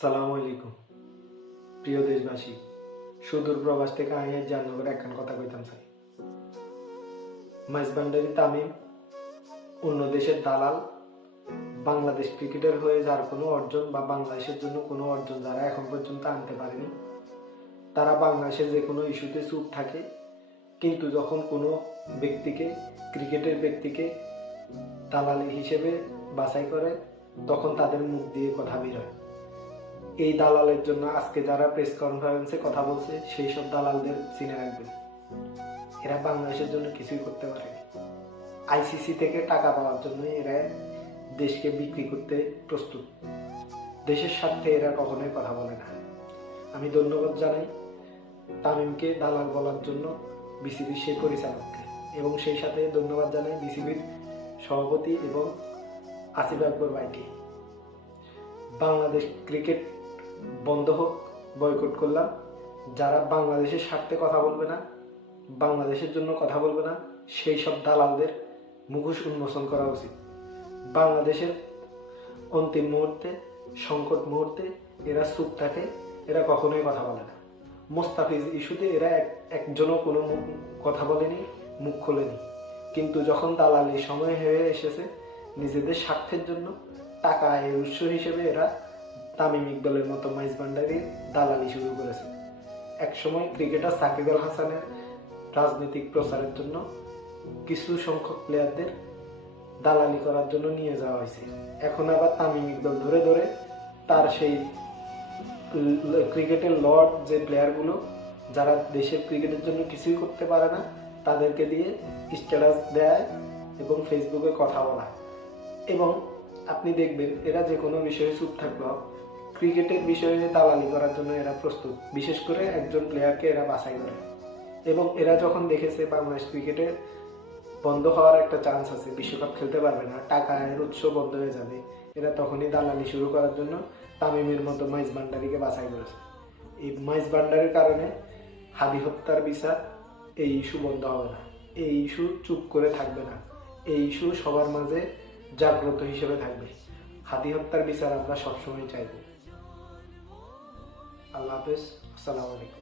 আসসালামু আলাইকুম প্রিয় দেশবাসী। সুদূর প্রবাস থেকে আমি জাহাঙ্গীর একখান কথা কইতাম চাই। মাইজভান্ডারি তামিম অন্য দেশের দালাল, বাংলাদেশ ক্রিকেটের হয়ে যার কোনো অর্জন বা বাংলাদেশের জন্য কোনো অর্জন যারা এখন পর্যন্ত আনতে পারেনি, তারা বাংলাদেশের যে কোনো ইস্যুতে চুপ থাকে, কিন্তু যখন কোনো ব্যক্তিকে, ক্রিকেটের ব্যক্তিকে দালাল হিসেবে বাছাই করে, তখন তাদের মুখ দিয়ে কথা বের হয়। এই দালালের জন্য আজকে যারা প্রেস কনফারেন্সে কথা বলছে, সেই সব দালালদের চিনে রাখবেন। এরা বাংলাদেশের জন্য কিছুই করতে পারেনি। আইসিসি থেকে টাকা পাওয়ার জন্য এরা দেশকে বিক্রি করতে প্রস্তুত। দেশের স্বার্থে এরা কখনোই কথা বলে না। আমি ধন্যবাদ জানাই তামিমকে দালাল বলার জন্য বিসিবির সেই পরিচালককে, এবং সেই সাথে ধন্যবাদ জানাই বিসিবির সভাপতি এবং আসিফ আকবর ভাইকে। বাংলাদেশ ক্রিকেট বন্ধ হোক, বয়কট করলাম। যারা বাংলাদেশের স্বার্থে কথা বলবে না, বাংলাদেশের জন্য কথা বলবে না, সেই সব দালালদের মুখোশ উন্মোচন করা উচিত। বাংলাদেশের অন্তিম মুহূর্তে, সংকট মুহূর্তে এরা চুপ থাকে, এরা কখনোই কথা বলে না। মোস্তাফিজ ইস্যুতে এরা একজনও কোনো কথা বলেনি, মুখ খোলেনি। কিন্তু যখন দালালির সময় হয়ে এসেছে, নিজেদের স্বার্থের জন্য টাকা আয়ের উৎস হিসেবে এরা তামিম ইকবালের মতো মাইজভান্ডারির দালালি শুরু করেছে। একসময় ক্রিকেটার সাকিব আল হাসানের রাজনৈতিক প্রচারের জন্য কিছু সংখ্যক প্লেয়ারদের দালালি করার জন্য নিয়ে যাওয়া হয়েছে। এখন আবার তামিম ইকবাল ধরে ধরে তার সেই ক্রিকেটের লর্ড যে প্লেয়ারগুলো, যারা দেশের ক্রিকেটের জন্য কিছুই করতে পারে না, তাদেরকে দিয়ে স্ট্যাটাস দেয় এবং ফেসবুকে কথা বলা। এবং আপনি দেখবেন এরা যে কোনো বিষয়ে চুপ থাকলেও ক্রিকেটের বিষয়ে দালালি করার জন্য এরা প্রস্তুত। বিশেষ করে একজন প্লেয়ারকে এরা বাছাই করে, এবং এরা যখন দেখেছে বাংলাদেশ ক্রিকেটে বন্ধ হওয়ার একটা চান্স আছে, বিশ্বকাপ খেলতে পারবে না, টাকা আয়ের উৎস বন্ধ হয়ে যাবে, এরা তখনই দালালি শুরু করার জন্য তামিমের মতো মাইজভান্ডারিকে বাছাই করেছে। এই মাইজভান্ডারির কারণে হাদি হত্যার বিচার, এই ইস্যু বন্ধ হবে না, এই ইস্যু চুপ করে থাকবে না, এই ইস্যু সবার মাঝে জাগ্রত হিসেবে থাকবে। হাদি হত্যার বিচার আমরা সবসময় চাইব। আল্লাহ হাফেজ, আসসালামু আলাইকুম।